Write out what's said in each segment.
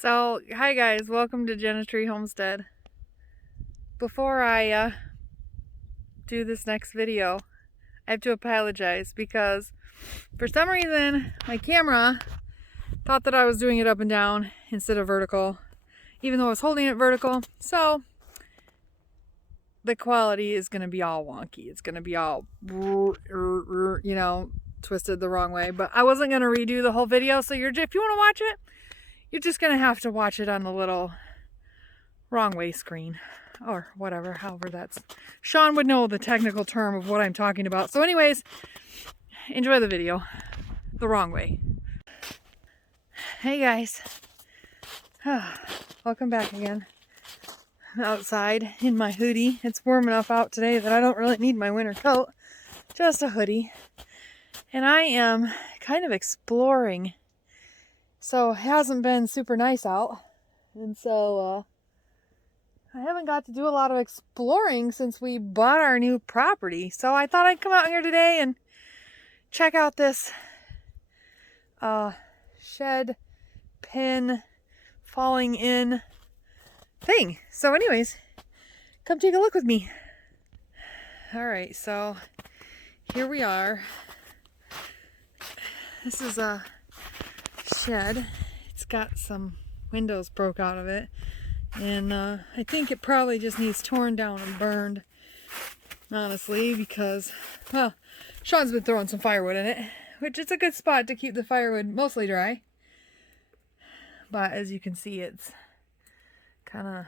So, hi guys, welcome to Genetry Homestead. Before I do this next video, I have to apologize because for some reason my camera thought that I was doing it up and down instead of vertical, even though I was holding it vertical. So, the quality is going to be all wonky. It's going to be all, twisted the wrong way. But I wasn't going to redo the whole video, so if you want to watch it, you're just going to have to watch it on the little wrong way screen or whatever, however that's. Sean would know the technical term of what I'm talking about. So anyways, enjoy the video the wrong way. Hey guys. Welcome back again. I'm outside in my hoodie. It's warm enough out today that I don't really need my winter coat. Just a hoodie. And I am kind of exploring. So it hasn't been super nice out, and so I haven't got to do a lot of exploring since we bought our new property. So I thought I'd come out here today and check out this shed pin falling in thing. So anyways, come take a look with me. All right, so here we are. This is a shed. It's got some windows broke out of it, and I think it probably just needs torn down and burned, honestly, because, well, Sean's been throwing some firewood in it, which is a good spot to keep the firewood mostly dry, but as you can see, it's kind of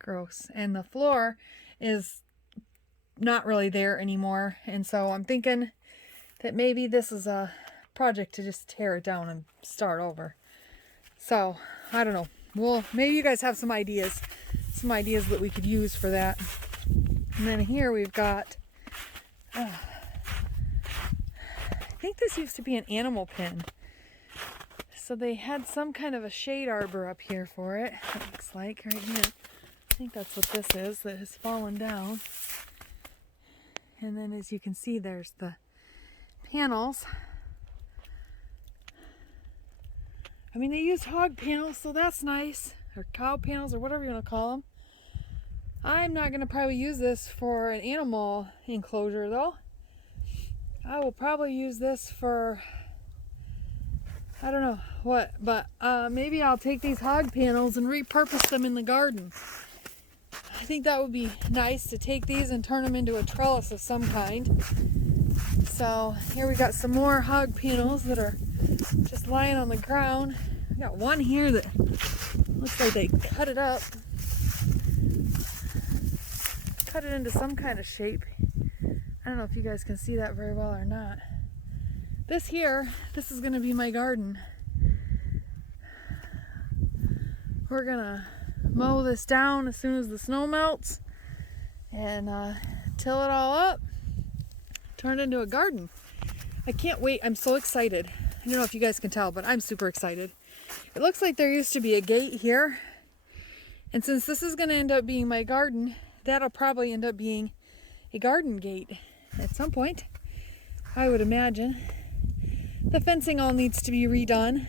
gross, and the floor is not really there anymore, and so I'm thinking that maybe this is a project to just tear it down and start over. So I don't know. Well, maybe you guys have some ideas that we could use for that. And then here we've got I think this used to be an animal pen, so they had some kind of a shade arbor up here for it. It looks like right here. I think that's what this is that has fallen down. And then as you can see, there's the panels. I mean, they used hog panels, so that's nice. Or cow panels, or whatever you want to call them. I'm not going to probably use this for an animal enclosure, though. I will probably use this for, I don't know what, but maybe I'll take these hog panels and repurpose them in the garden. I think that would be nice to take these and turn them into a trellis of some kind. So here we got some more hog panels that are just lying on the ground. We got one here that looks like they cut it up, cut it into some kind of shape. I don't know if you guys can see that very well or not. This is going to be my garden. We're going to mow this down as soon as the snow melts and till it all up, turn it into a garden. I can't wait. I'm so excited. I don't know if you guys can tell, but I'm super excited. It looks like there used to be a gate here, and since this is going to end up being my garden, that'll probably end up being a garden gate at some point, I would imagine. The fencing all needs to be redone,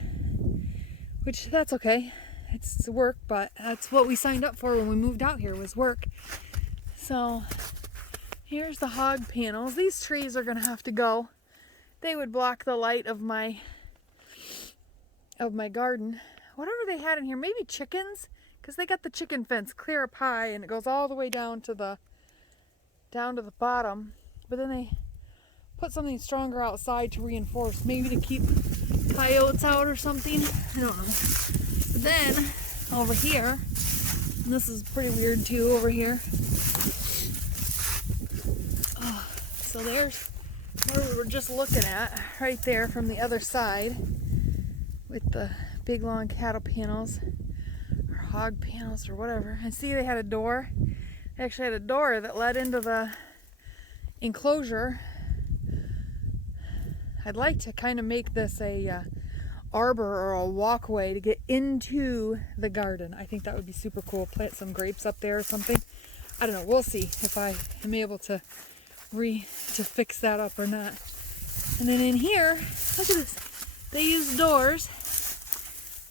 which that's okay. It's work, but that's what we signed up for when we moved out here, was work. So here's the hog panels. These trees are going to have to go. They would block the light of my garden. Whatever they had in here, maybe chickens, because they got the chicken fence clear up high and it goes all the way down to the bottom. But then they put something stronger outside to reinforce, maybe to keep coyotes out or something. I don't know. But then over here, and this is pretty weird too over here. So there's where we were just looking at, right there from the other side, with the big long cattle panels, or hog panels, or whatever. And see, they had a door. They actually had a door that led into the enclosure. I'd like to kind of make this a arbor or a walkway to get into the garden. I think that would be super cool. Plant some grapes up there or something. I don't know. We'll see if I am able to fix that up or not. And then in here, look at this. They use doors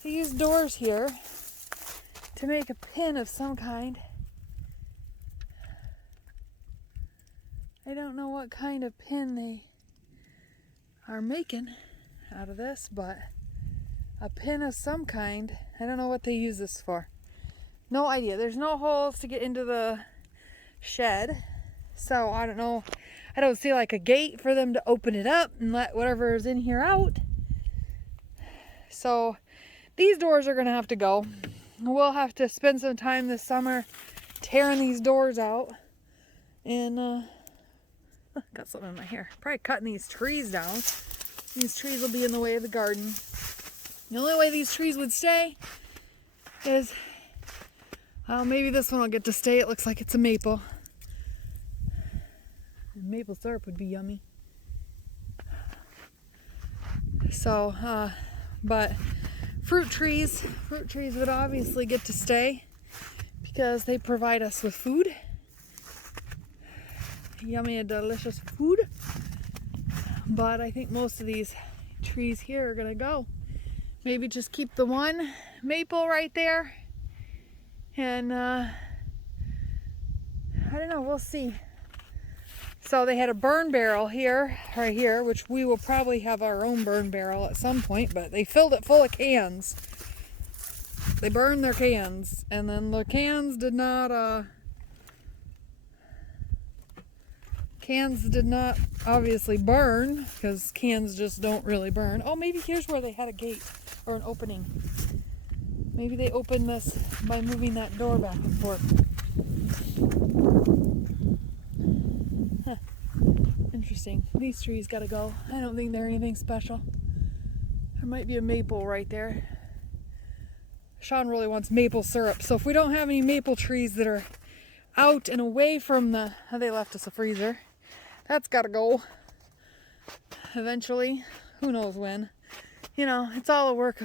They use doors here to make a pin of some kind. I don't know what kind of pin they are making out of this, but a pin of some kind. I don't know what they use this for. No idea. There's no holes to get into the shed, so I don't know. I don't see like a gate for them to open it up and let whatever is in here out. So these doors are gonna have to go. We'll have to spend some time this summer tearing these doors out. And got something in my hair. Probably cutting these trees down. These trees will be in the way of the garden. The only way these trees would stay is, well, maybe this one will get to stay. It looks like it's a maple. Maple syrup would be yummy. So, but fruit trees would obviously get to stay because they provide us with food. Yummy and delicious food. But I think most of these trees here are gonna go. Maybe just keep the one maple right there. And I don't know, we'll see. So they had a burn barrel here, right here, which we will probably have our own burn barrel at some point, but they filled it full of cans. They burned their cans, and then the cans did not obviously burn, because cans just don't really burn. Oh, maybe here's where they had a gate or an opening. Maybe they opened this by moving that door back and forth. Huh. Interesting. These trees gotta go. I don't think they're anything special. There might be a maple right there. Sean really wants maple syrup, so if we don't have any maple trees that are out and away from the... Oh, they left us a freezer. That's gotta go. Eventually. Who knows when. You know, it's all a work.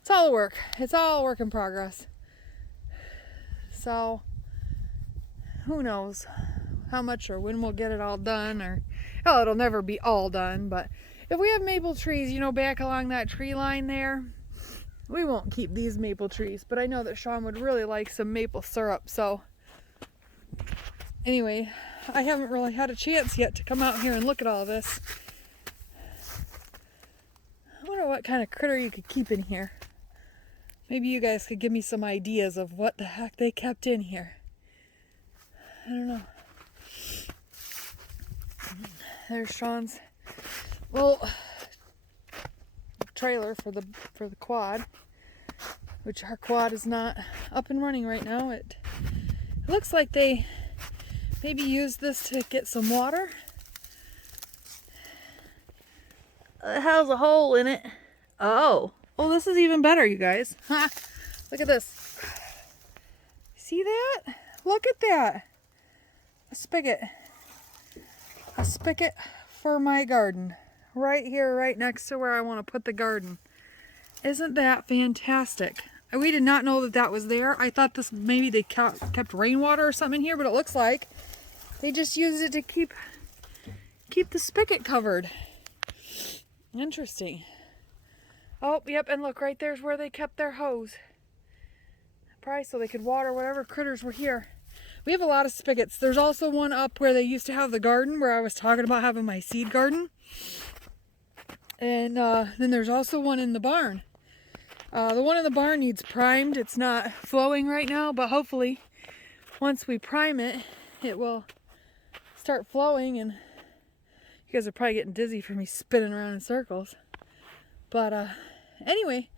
It's all a work in progress. So, who knows how much or when we'll get it all done, or, oh, it'll never be all done, but if we have maple trees, you know, back along that tree line there, we won't keep these maple trees, but I know that Sean would really like some maple syrup, so anyway, I haven't really had a chance yet to come out here and look at all of this. I wonder what kind of critter you could keep in here. Maybe you guys could give me some ideas of what the heck they kept in here. I don't know. There's Sean's little trailer for the quad, which our quad is not up and running right now. It looks like they maybe used this to get some water. It has a hole in it. Oh, this is even better, you guys. Ha! Look at this. See that? Look at that. A spigot for my garden. Right here, right next to where I want to put the garden. Isn't that fantastic? We did not know that that was there. I thought this maybe they kept rainwater or something in here, but it looks like they just used it to keep the spigot covered. Interesting. Oh, yep, and look, right there's where they kept their hose. Probably so they could water whatever critters were here. We have a lot of spigots. There's also one up where they used to have the garden, where I was talking about having my seed garden. And then there's also one in the barn. The one in the barn needs primed. It's not flowing right now, but hopefully once we prime it, it will start flowing. And you guys are probably getting dizzy from me spinning around in circles. But anyway,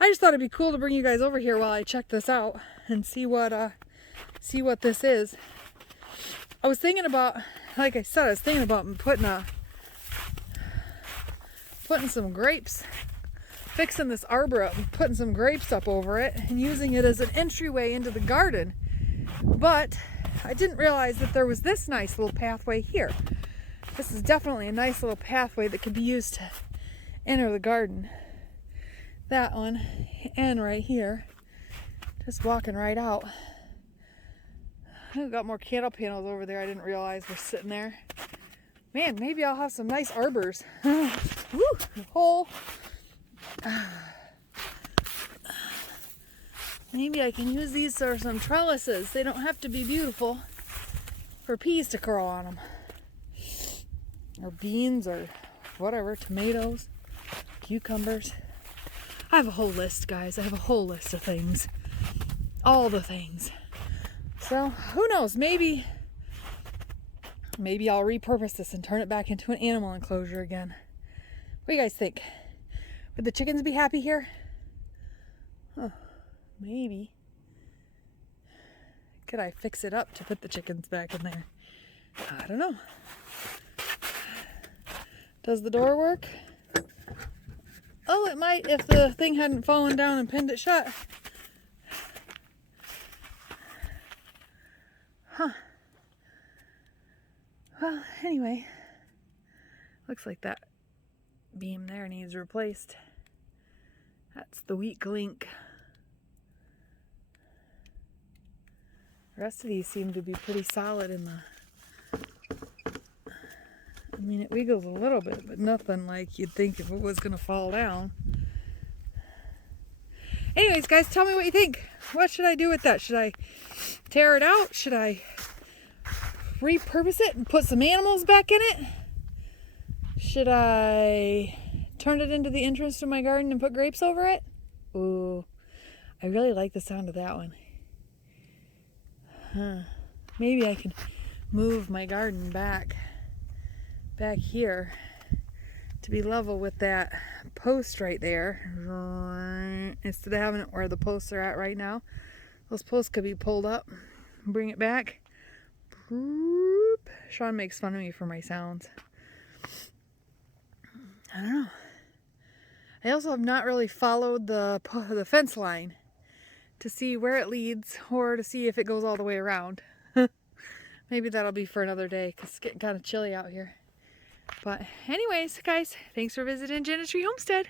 I just thought it'd be cool to bring you guys over here while I check this out and see what this is. I was thinking about, like I said, putting some grapes, fixing this arbor up and putting some grapes up over it and using it as an entryway into the garden. But I didn't realize that there was this nice little pathway here. This is definitely a nice little pathway that could be used to enter the garden. That one, and right here, just walking right out. I've got more candle panels over there I didn't realize were sitting there. Man, maybe I'll have some nice arbors. Woo! The Maybe I can use these for some trellises. They don't have to be beautiful for peas to grow on them. Or beans or whatever, tomatoes, cucumbers. I have a whole list, guys. I have a whole list of things. All the things. So, who knows? Maybe I'll repurpose this and turn it back into an animal enclosure again. What do you guys think? Would the chickens be happy here? Huh, maybe. Could I fix it up to put the chickens back in there? I don't know. Does the door work? Oh, it might if the thing hadn't fallen down and pinned it shut. Huh. Well, anyway. Looks like that beam there needs replaced. That's the weak link. The rest of these seem to be pretty solid in the... I mean, it wiggles a little bit, but nothing like you'd think if it was going to fall down. Anyways, guys, tell me what you think. What should I do with that? Should I tear it out? Should I repurpose it and put some animals back in it? Should I turn it into the entrance to my garden and put grapes over it? Ooh, I really like the sound of that one. Huh. Maybe I can move my garden back here to be level with that post right there, instead of having it where the posts are at right now. Those posts could be pulled up, bring it back. Sean makes fun of me for my sounds. I don't know. I also have not really followed the fence line to see where it leads or to see if it goes all the way around. Maybe that'll be for another day because it's getting kind of chilly out here. But anyways, guys, thanks for visiting Jenna Tree Homestead.